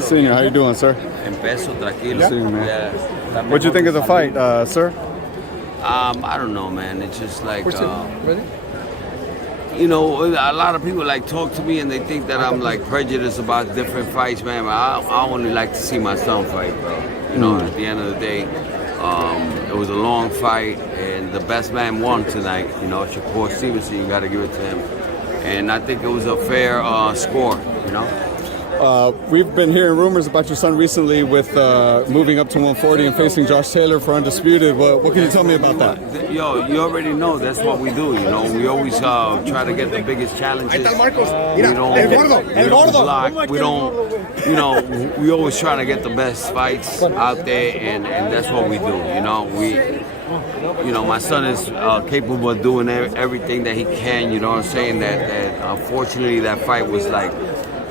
Senior, how you doing, sir? What'd you think of the fight, sir? I don't know, man. It's just like, you know, a lot of people like talk to me and they think that I'm like prejudiced about different fights, man. But I only like to see my son fight, bro. You know, at the end of the day, it was a long fight and the best man won tonight. You know, Shakur Stevenson, you got to give it to him. And I think it was a fair score, you know. We've been hearing rumors about your son recently with moving up to 140 and facing Josh Taylor for Undisputed. What can you tell me about that? Yo, you already know that's what we do, you know. We always try to get the biggest challenges. We don't block. We don't, you know, we always try to get the best fights out there, and that's what we do, you know. You know, my son is capable of doing everything that he can, you know what I'm saying? That unfortunately that fight was like,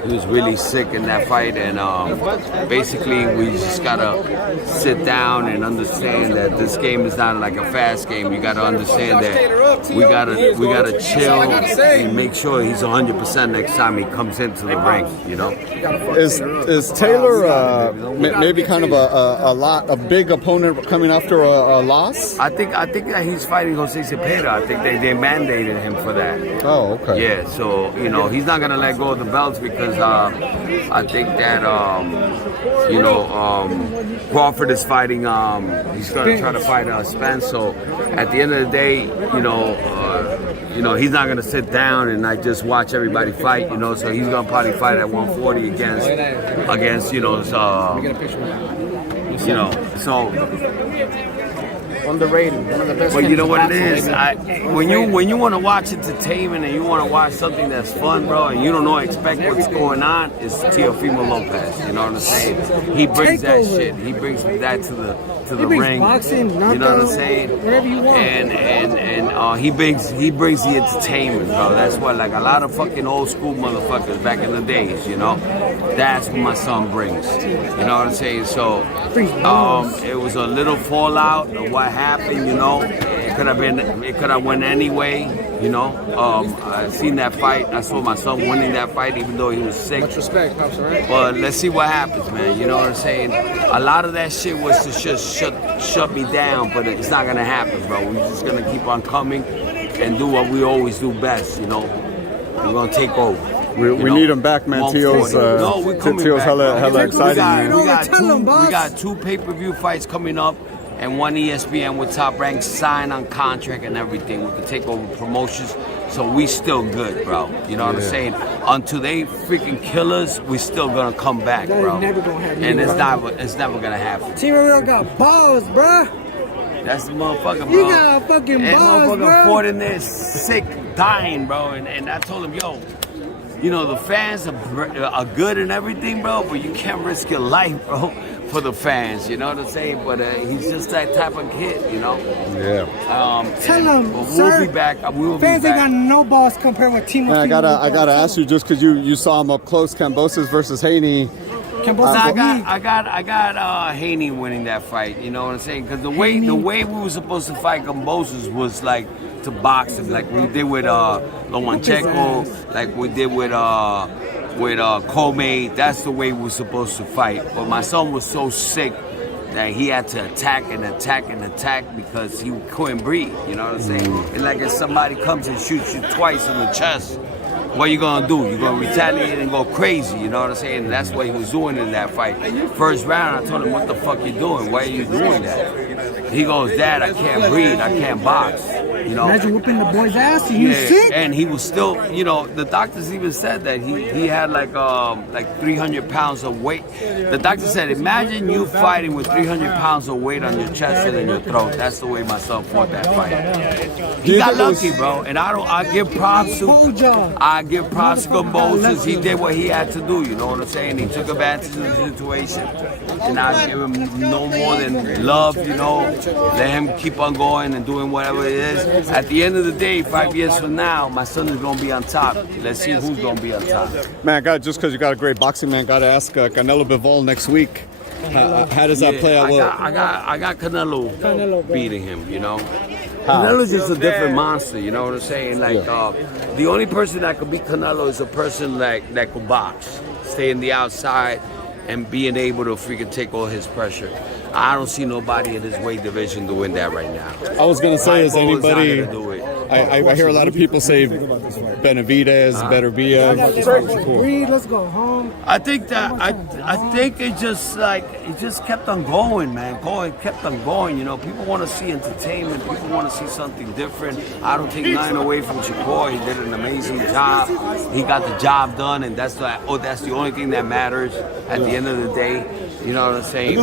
he was really sick in that fight, and basically we just gotta sit down and understand that this game is not like a fast game. You gotta understand that we gotta chill and make sure he's 100% next time he comes into the ring. You know, is Taylor maybe kind of a big opponent coming after a loss? I think that he's fighting Jose Cepeda. I think they mandated him for that. Oh, okay. Yeah, so you know he's not gonna let go of the belts because. I think that you know Crawford is fighting. He's going to try to fight Spence. So at the end of the day, you know he's not going to sit down and like just watch everybody fight. You know, so he's going to probably fight at 140 against you know so. Underrated, one of the best. But you know what it is? When you want to watch entertainment and you want to watch something that's fun, bro, and you don't know expect what's going on, it's Teofimo Lopez. You know what I'm saying? He brings that shit. He brings that to the ring. Boxing, you know what I'm saying? Whatever you want. And he brings the entertainment, bro. That's what like a lot of fucking old school motherfuckers back in the days. You know, that's what my son brings. You know what I'm saying? So it was a little fallout of what happened, you know. It could have went anyway, you know. I seen that fight. I saw my son winning that fight, even though he was sick. Much respect, Pops, all right? But let's see what happens, man. You know what I'm saying? A lot of that shit was to just shut me down, but it's not gonna happen, bro. We're just gonna keep on coming and do what we always do best, you know. We're gonna take over. We need him back, man. Teo's hella excited, man. We got two pay-per-view fights coming up. And one ESPN with Top Rank signed on contract and everything with the takeover promotions. So we still good, bro. You know what I'm saying? Until they freaking kill us, we still gonna come back, bro. Never gonna happen. And it's never gonna happen. Team got balls, bro. That's the motherfucker, bro. You got fucking balls, motherfucker bro. fought in there sick, dying, bro. And I told him, yo, you know, the fans are good and everything, bro, but you can't risk your life, bro, for the fans, you know what I'm saying? But he's just that type of kid, you know? Yeah. Tell him, we'll be back. Fans ain't got no balls compared with Team. I gotta ask you, just because you saw him up close, Kambosos versus Haney. I got Haney winning that fight. You know what I'm saying? Because the way we were supposed to fight Kambosos was like to box him, like we did with Lomachenko, like we did with Comey. That's the way we were supposed to fight. But my son was so sick that he had to attack because he couldn't breathe. You know what I'm saying? And like if somebody comes and shoots you twice in the chest, what you gonna do? You're gonna retaliate and go crazy, you know what I'm saying? And that's what he was doing in that fight. First round, I told him, what the fuck you doing? Why are you doing that? He goes, Dad, I can't breathe, I can't box. You know? Imagine whooping the boy's ass and he was sick. And he was still, you know, the doctors even said that he had like 300 pounds of weight. The doctor said, imagine you fighting with 300 pounds of weight on your chest and in your throat. That's the way my son fought that fight. He got lucky, bro. And I give props to Kambosos. He did what he had to do, you know what I'm saying? He took advantage of the situation. And I give him no more than love, you know. Let him keep on going and doing whatever it is. At the end of the day, 5 years from now, my son is going to be on top. Let's see who's going to be on top. Man, just because you got a great boxing man, got to ask Canelo Bivol next week. How does that play out? I got Canelo beating him, you know. Canelo's just a different monster, you know what I'm saying? Like, the only person that could beat Canelo is a person that could box, stay in the outside, and being able to freaking take all his pressure. I don't see nobody in his weight division doing that right now. I was gonna say, is anybody? Not gonna do it. I hear a lot of people say Benavidez, Beterbiev. Reed, let's go home. I think that I think it just kept on going, man. Kept on going. You know, people want to see entertainment. People want to see something different. I don't take nothing away from Shakur. He did an amazing job. He got the job done, and that's the only thing that matters at the end of the day. You know what I'm saying?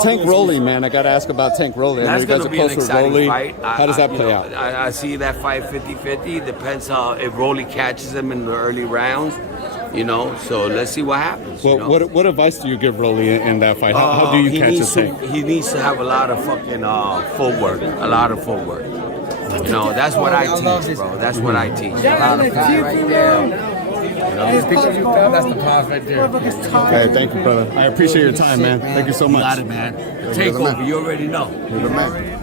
Tank Rolly, man. I got to ask about Tank Rolly. That's going to be an exciting fight. How does that play out? I see that fight 50-50. Depends if Rolly catches him in the early rounds. You know, so let's see what happens. Well, you know? what advice do you give Rolly in that fight? How do you catch a Tank? He needs to have a lot of fucking footwork. A lot of footwork. You know, that's what I teach, bro. That's what I teach. A lot of footwork right there. The pictures you've done, that's the pause right there. Okay, thank you, brother. I appreciate your time, man. Thank you so much. You got it, man. Takeover, you already know. You're the man.